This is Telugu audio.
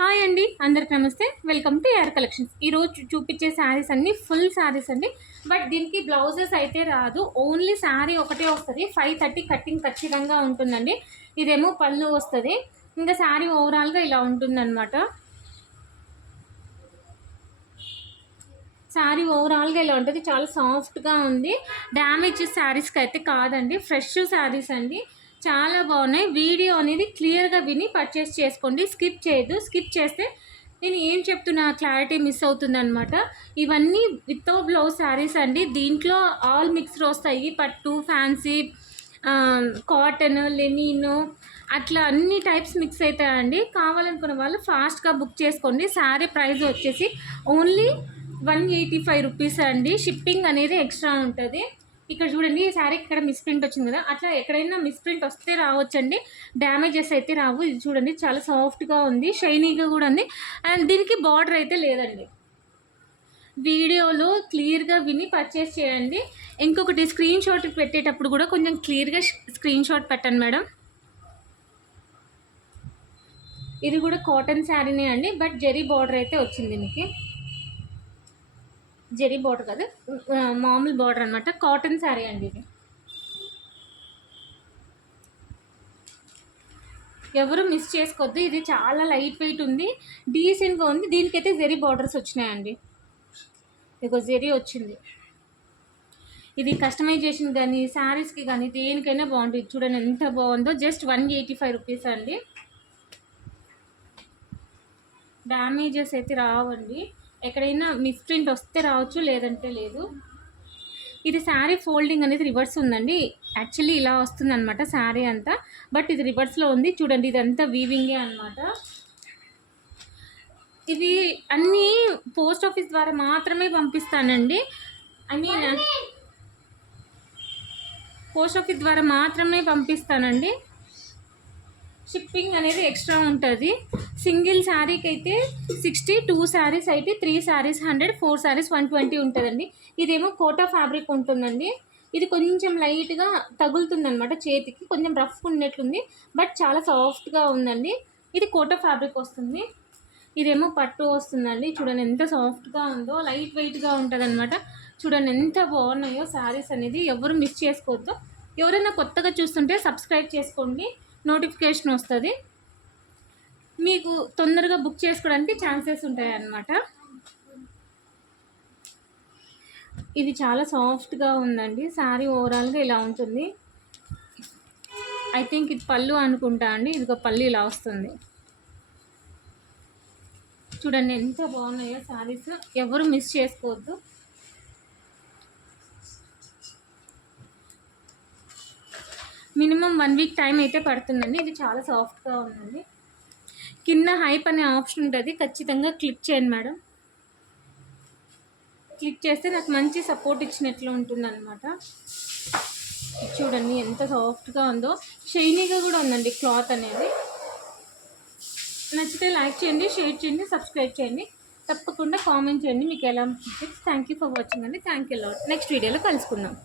హాయ్ అండి, అందరికి నమస్తే. Welcome to AR collections. ఈరోజు చూపించే శారీస్ అన్నీ ఫుల్ శారీస్ అండి. బట్ దీనికి బ్లౌజెస్ అయితే రాదు, ఓన్లీ శారీ ఒకటే వస్తుంది. 530 కట్టింగ్ ఖచ్చితంగా ఉంటుందండి. ఇదేమో పళ్ళు వస్తుంది, ఇంకా శారీ ఓవరాల్గా ఇలా ఉంటుందన్నమాట. శారీ ఓవరాల్గా ఇలా ఉంటుంది, చాలా సాఫ్ట్గా ఉంది. డ్యామేజ్ శారీస్కి అయితే కాదండి, ఫ్రెష్ శారీస్ అండి, చాలా బాగున్నాయి. వీడియో అనేది క్లియర్గా విని పర్చేస్ చేసుకోండి, స్కిప్ చేయొద్దు. స్కిప్ చేస్తే నేను ఏం చెప్తున్నా క్లారిటీ మిస్ అవుతుందన్నమాట. ఇవన్నీ వితౌట్ బ్లౌజ్ శారీస్ అండి. దీంట్లో ఆల్ మిక్స్డ్ వస్తాయి, పట్టు, ఫ్యాన్సీ, కాటన్, లెనిన్, అట్లా అన్ని టైప్స్ మిక్స్ అవుతాయండి. కావాలనుకున్న వాళ్ళు ఫాస్ట్గా బుక్ చేసుకోండి. శారీ ప్రైస్ వచ్చేసి ఓన్లీ 185 రూపీస్ అండి. షిప్పింగ్ అనేది ఎక్స్ట్రా ఉంటుంది. ఇక్కడ చూడండి, ఈ శారీ ఇక్కడ మిస్ప్రింట్ వచ్చింది కదా, అట్లా ఎక్కడైనా మిస్ప్రింట్ వస్తే రావచ్చండి, డ్యామేజెస్ అయితే రావు. ఇది చూడండి, చాలా సాఫ్ట్గా ఉంది, షైనీగా కూడా ఉంది. అండ్ దీనికి బార్డర్ అయితే లేదండి. వీడియోలో క్లియర్గా విని పర్చేస్ చేయండి. ఇంకొకటి, స్క్రీన్ షాట్ పెట్టేటప్పుడు కూడా కొంచెం క్లియర్గా స్క్రీన్ షాట్ పెట్టండి మేడం. ఇది కూడా కాటన్ శారీనే అండి, బట్ జరీ బార్డర్ అయితే వచ్చింది. దీనికి జరీ బార్డర్ కదా, మామూలు బార్డర్ అనమాట. కాటన్ శారీ అండి ఇది. ఎవరు మిస్ చేసుకోవద్దు, ఇది చాలా లైట్ వెయిట్ ఉంది, డీసెంట్గా ఉంది. దీనికైతే జరీ బార్డర్స్ వచ్చినాయండి, ఇదిగో జరీ వచ్చింది. ఇది కస్టమైజేషన్ కానీ శారీస్కి కానీ దేనికైనా బాగుంటుంది. చూడండి ఎంత బాగుందో. జస్ట్ 185 రూపీస్ అండి. డ్యామేజెస్ అయితే రావండి, ఎక్కడైనా మిస్ప్రింట్ వస్తే రావచ్చు, లేదంటే లేదు. ఇది శారీ ఫోల్డింగ్ అనేది రివర్స్ ఉందండి. యాక్చువల్లీ ఇలా వస్తుంది అనమాట శారీ అంతా, బట్ ఇది రివర్స్లో ఉంది. చూడండి, ఇదంతా వీవింగే అనమాట. ఇవి అన్నీ పోస్ట్ ఆఫీస్ ద్వారా మాత్రమే పంపిస్తానండి. పోస్ట్ ఆఫీస్ ద్వారా మాత్రమే పంపిస్తానండి. షిప్పింగ్ అనేది ఎక్స్ట్రా ఉంటుంది. సింగిల్ శారీకి అయితే 60, 2 శారీస్ అయితే 3 శారీస్ 100, 4 శారీస్ 120 ఉంటుందండి. ఇదేమో కోటా ఫ్యాబ్రిక్ ఉంటుందండి. ఇది కొంచెం లైట్గా తగులుతుందనమాట చేతికి, కొంచెం రఫ్ ఉన్నట్లుంది, బట్ చాలా సాఫ్ట్గా ఉందండి. ఇది కోటా ఫ్యాబ్రిక్ వస్తుంది. ఇదేమో పట్టు వస్తుందండి. చూడండి ఎంత సాఫ్ట్గా ఉందో, లైట్ వెయిట్గా ఉంటుంది అనమాట. చూడండి ఎంత బాగున్నాయో శారీస్ అనేది. ఎవరు మిస్ చేసుకోవద్దు. ఎవరైనా కొత్తగా చూస్తుంటే సబ్స్క్రైబ్ చేసుకోండి, నోటిఫికేషన్ వస్తుంది, మీకు తొందరగా బుక్ చేసుకోవడానికి ఛాన్సెస్ ఉంటాయి అన్నమాట. ఇది చాలా సాఫ్ట్గా ఉందండి. శారీ ఓవరాల్గా ఇలా ఉంటుంది. ఐ థింక్ ఇది పళ్ళు అనుకుంటా అండి. ఇదిగో పళ్ళు ఇలా వస్తుంది. చూడండి ఎంత బాగున్నాయో శారీస్, ఎవరు మిస్ చేసుకోవద్దు. మినిమం 1 వీక్ టైం అయితే పడుతుందండి. ఇది చాలా సాఫ్ట్గా ఉందండి. కింద హైప్ అనే ఆప్షన్ ఉంటుంది, ఖచ్చితంగా క్లిక్ చేయండి మేడం. క్లిక్ చేస్తే నాకు మంచి సపోర్ట్ ఇచ్చినట్లు ఉంటుందన్నమాట. చూడండి ఎంత సాఫ్ట్గా ఉందో, షైనీగా కూడా ఉందండి క్లాత్ అనేది. నచ్చితే లైక్ చేయండి, షేర్ చేయండి, సబ్స్క్రైబ్ చేయండి, తప్పకుండా కామెంట్ చేయండి మీకు ఎలా అనిపిస్తుంది. థ్యాంక్ యూ ఫర్ వాచింగ్ అండి. Thank you lot. నెక్స్ట్ వీడియోలో కలుసుకుందాం.